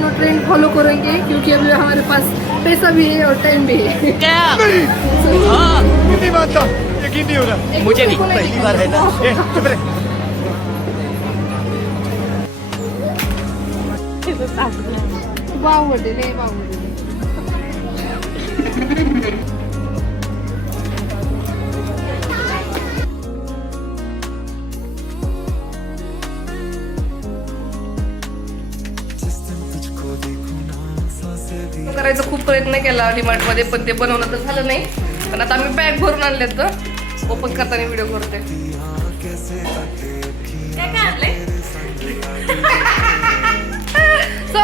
दोनों trend follow करेंगे क्योंकि अभी हमारे पास पैसा भी है और टाइम भी है। नहीं मानता, यकीन नहीं हो रहा। मुझे भी पहली बार है ना। चुप रहे। बावडले बावडले करायचा खूप प्रयत्न केला डीमार्ट मध्ये, पण ते बनवणं तर झालं नाही. पण आता आम्ही बॅग भरून आणले तर ओपन करताना व्हिडिओ करते. काय काय आणले? सो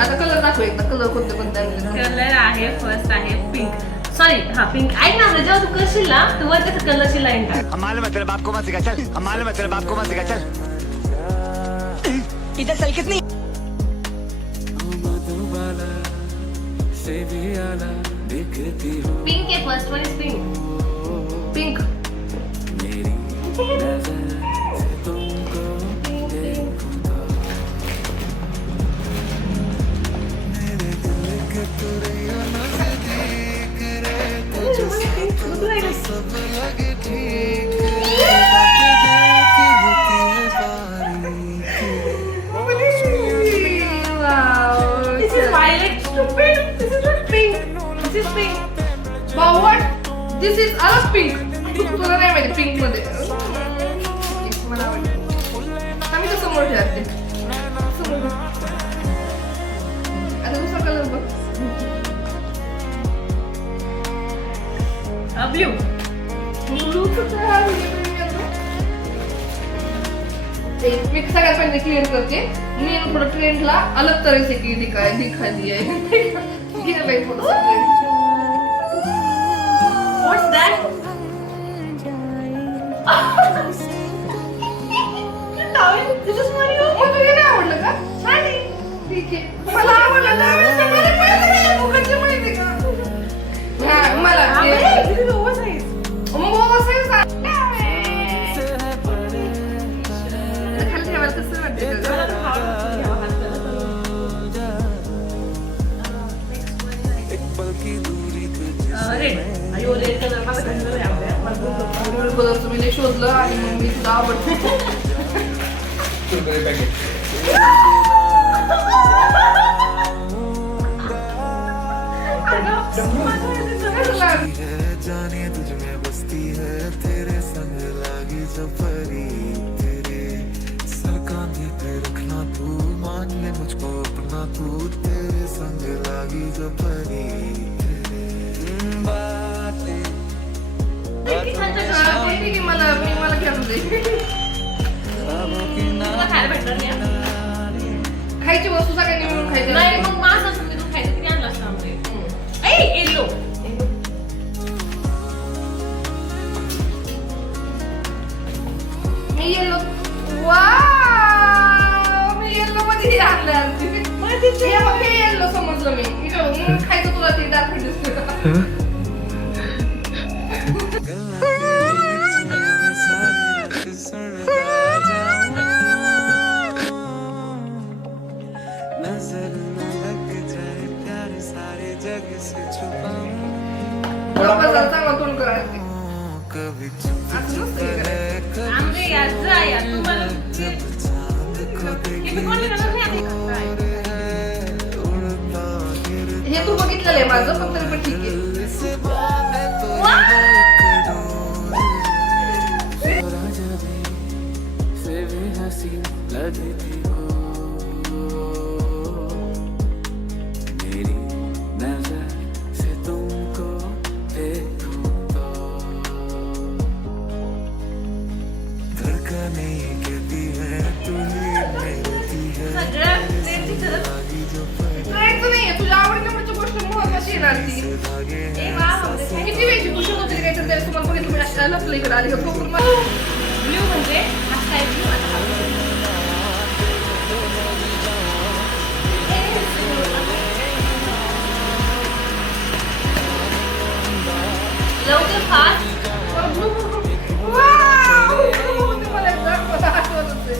आता कलर दाखव एकदा. कलर कोणते कोणते आणले? कलर आहे फर्स्ट आहे पिंक. सॉरी हा पिंक. ऐक ना जेव्हा तू करशील ना तू वर त्याच्या कलरची लाईन टाक. मालूम है तेरे बाप को मत सिखा चल, मालूम है तेरे बाप को मत सिखा चल, इधर चल कितनी पिंक आहे first one is pink. Pink this is अलग पिंक. तुला नाही माहिती पिंक मध्ये मला आवडते. आम्ही तर समोर ठेवते. आता दुसरा कलर बघ. ब्ल्यू. मी सगळ्यात पहिले क्लिअर करते. मी थोडं ट्रेंडला अलग तरह से की दिखा दिया है. What's that? This is Mario. मग तुला नाही आवडलं का? नाही. ठीक आहे. मला आवडलं ना. माहिती का? हा मला This is oversize. मग oversize खाली ठेवायला कसं वाटतं का? रेड कलर माझा कलर आहे. कलर तुम्ही शोधलं आणि मग मी तुला आवडते. जाने तुझ में बसती है तेरे संग लागी सफरी तेरे सर कांधे पे रखना तू मान ले मुझको अपना तू तेरे संग लागी सफरी बातें की मला घ्या तुझे. तुला खायला भेटणार नाही. खायची वस्तू सगळ्यांनी मिळून खायची. नाही मग मास असं मी तू खायचं किती आणलं असतं आमचे. येलो. मी येलो. मी येलो मध्ये आणलं. हे येलो समजलं मी. खायचं तुला ते डार्क दिसतं. चांगला तोंड करायचं. आमचे याचं आहे तुम्हाला हे तू बघितलेलं आहे माझं पण तरी पण ठीक आहे. मेरी नजर से तुमको देखूं तो धड़कने कहती है तू ही मेरी है सगळं ट्रेंडची तरफ. ट्रेंडचं नाहीये. तुझ्या आवडण्याची गोष्ट महत्वाची येणार ती. किती वेळची गोष्ट होती काय तर त्याला तुम्हाला बघितलं मी अशा लपलं इकडे आली होतो. ब्ल्यू म्हणजे हा स्काय ब्ल्यू आता हा blue. लवकर फास्ट. मला एकदा आठवत होते.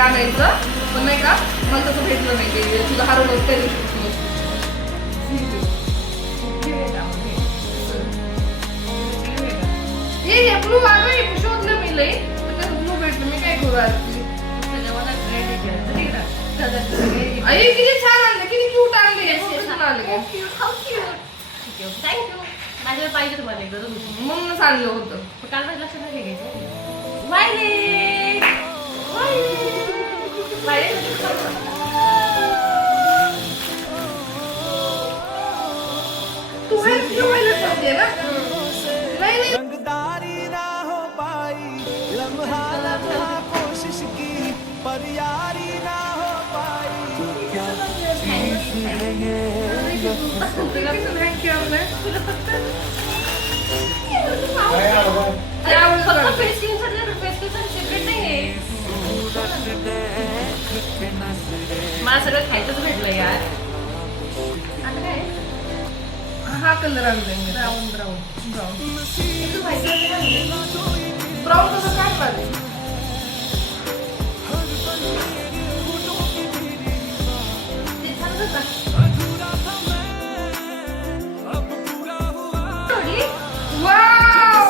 आणायचं, पण नाही का मला तसं भेटलं नाही. ते तुझं हरवलं त्या दिवशी. हे ब्लू आलं शोधलं मी लई, पण त्याचं ब्लू भेटलं. मी काय करू आज? आई किती छान आणलं, किती क्यूट आणले. थँक्यू. माझ्याकडे पाहिजे तुम्हाला एक गरज होती म्हणूनच आणलं होतं. काल माझ्या लक्षात नाही घ्यायचं. वायलेट तू व्हायलेट म्हणते ना? नाही नाही रंगदारी ना हो पाई लम्हा लम्हा कोशिश की पर यारी ना हो पाई तो क्या चीज है ये तुला कसं थँक्यू आणलंय? फक्त फेस क्रीमसाठी सेपरेट नाही आहे. मला सगळं खायचंच भेटलं यार. आता काय हा कलर आणलाय. ब्राऊन ब्राऊन ब्राऊन कसं काय पाहिजे? ते छान होतं. थोडी वाव!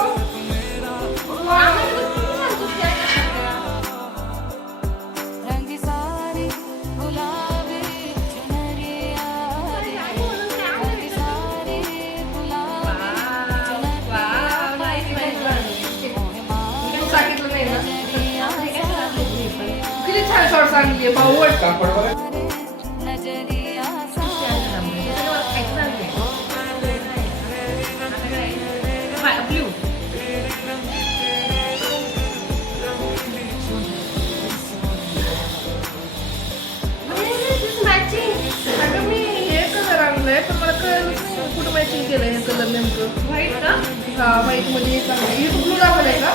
रंग सारे गुलाबी चुनरिया रंग सारे गुलाबी तू सांगितलं नाही ना? किती छान शॉर्ट्स आणली आहे भाऊ. नजरिया ब्ल्यू अगं मी हे कलर आणलंय, पण मला कळलंच नाही कुठं मॅचिंग केलंय हे कलर नेमकं. व्हाईट का? हा व्हाईट मध्ये हे चांगलं. हे ब्लू दाखवलंय का?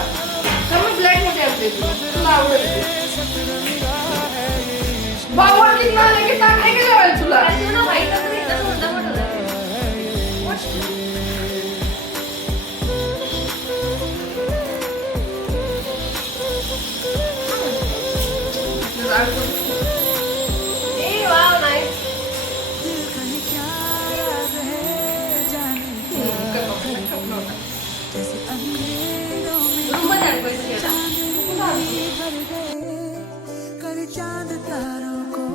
तर मग ब्लॅक मध्ये असते. तुला आवडेल. भाऊ आणली ना लगेच आहे का जेवायला तुला? व्हाईट असं घेतलं तर मोठं होतं. Wow nice. रूम मध्ये आणतोय कर चांद तारों को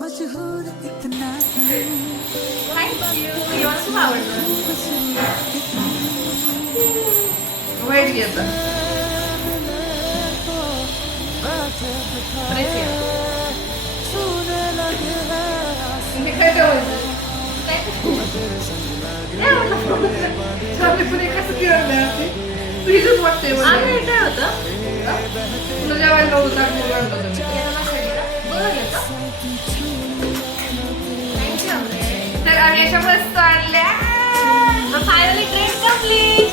मशहूर इतना थँक्यू. एवढं खूप आवडलं. व्हाईट घ्यायचा. मी काय ठेवायचं? चालेल, पण हे कसं खेळलंय आपली? तुझीच वाटतंय मला. आम्ही काय होतं तुला जेवायला नव्हतं आणलं होतं मी. तर आम्ही अशा मस्त आणल्या. Finally train complete.